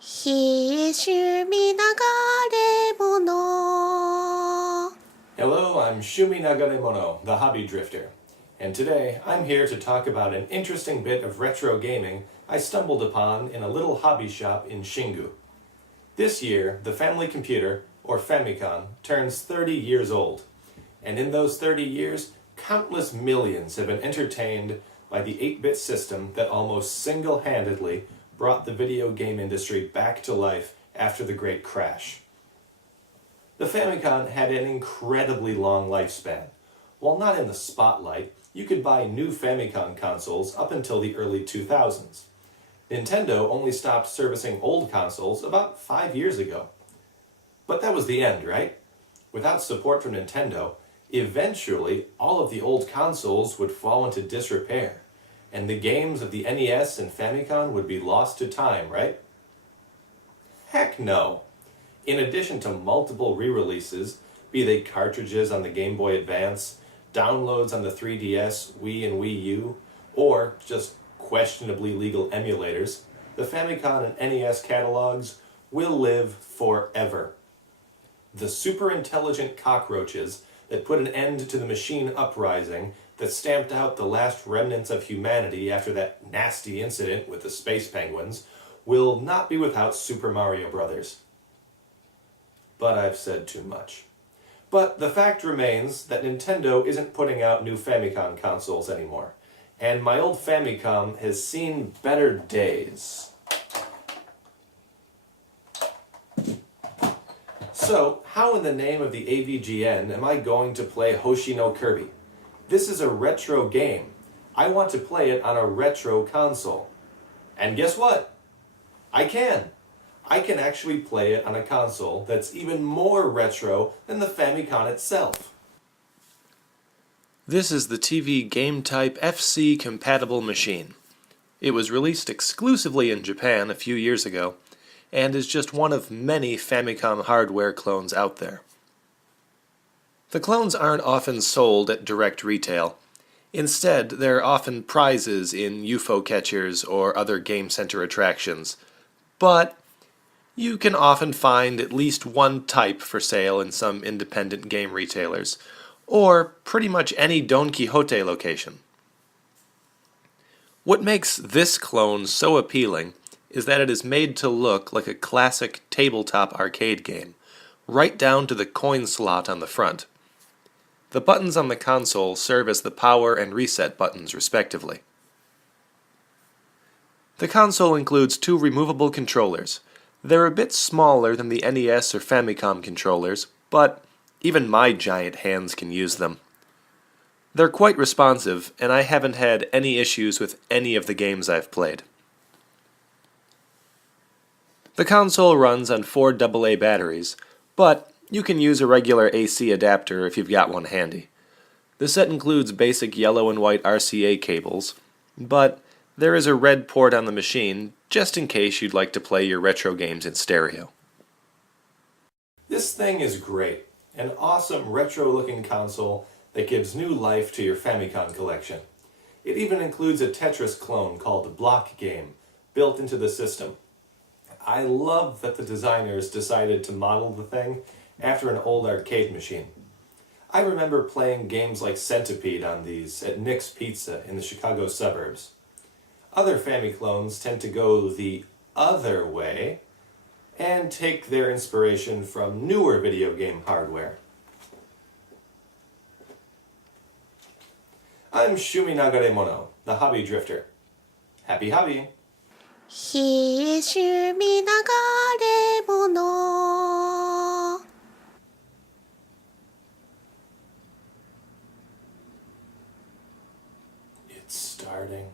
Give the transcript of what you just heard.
He is Shumi Nagaremono. Hello, I'm Shumi Nagaremono, the Hobby Drifter, and today I'm here to talk about an interesting bit of retro gaming I stumbled upon in a little hobby shop in Shingu. This year, the family computer, or Famicom, turns 30 years old, and in those 30 years, countless millions have been entertained by the 8-bit system that almost single-handedly brought the video game industry back to life after the Great Crash. The Famicom had an incredibly long lifespan. While not in the spotlight, you could buy new Famicom consoles up until the early 2000s. Nintendo only stopped servicing old consoles about 5 years ago. But that was the end, right? Without support from Nintendo, eventually all of the old consoles would fall into disrepair, and the games of the NES and Famicom would be lost to time, right? Heck no! In addition to multiple re-releases, be they cartridges on the Game Boy Advance, downloads on the 3DS, Wii and Wii U, or just questionably legal emulators, the Famicom and NES catalogs will live forever. The super intelligent cockroaches that put an end to the machine uprising that stamped out the last remnants of humanity after that nasty incident with the space penguins will not be without Super Mario Bros. But I've said too much. But the fact remains that Nintendo isn't putting out new Famicom consoles anymore, and my old Famicom has seen better days. So, how in the name of the AVGN am I going to play Hoshi no Kirby? This is a retro game. I want to play it on a retro console. And guess what? I can. I can actually play it on a console that's even more retro than the Famicom itself. This is the TV GameType FC compatible machine. It was released exclusively in Japan a few years ago, and is just one of many Famicom hardware clones out there. The clones aren't often sold at direct retail. Instead, they're often prizes in UFO catchers or other Game Center attractions. But you can often find at least one type for sale in some independent game retailers, or pretty much any Don Quixote location. What makes this clone so appealing is that it is made to look like a classic tabletop arcade game, right down to the coin slot on the front. The buttons on the console serve as the power and reset buttons respectively. The console includes 2 removable controllers. They're a bit smaller than the NES or Famicom controllers, but even my giant hands can use them. They're quite responsive, and I haven't had any issues with any of the games I've played. The console runs on 4 AA batteries, but you can use a regular AC adapter if you've got one handy. The set includes basic yellow and white RCA cables, but there is a red port on the machine just in case you'd like to play your retro games in stereo. This thing is great. An awesome retro-looking console that gives new life to your Famicom collection. It even includes a Tetris clone called the Block Game built into the system. I love that the designers decided to model the thing after an old arcade machine. I remember playing games like Centipede on these at Nick's Pizza in the Chicago suburbs. Other Famiclones tend to go the other way and take their inspiration from newer video game hardware. I'm Shumi Nagaremono, the Hobby Drifter. Happy hobby! He is Shumi Nagaremono. It's starting.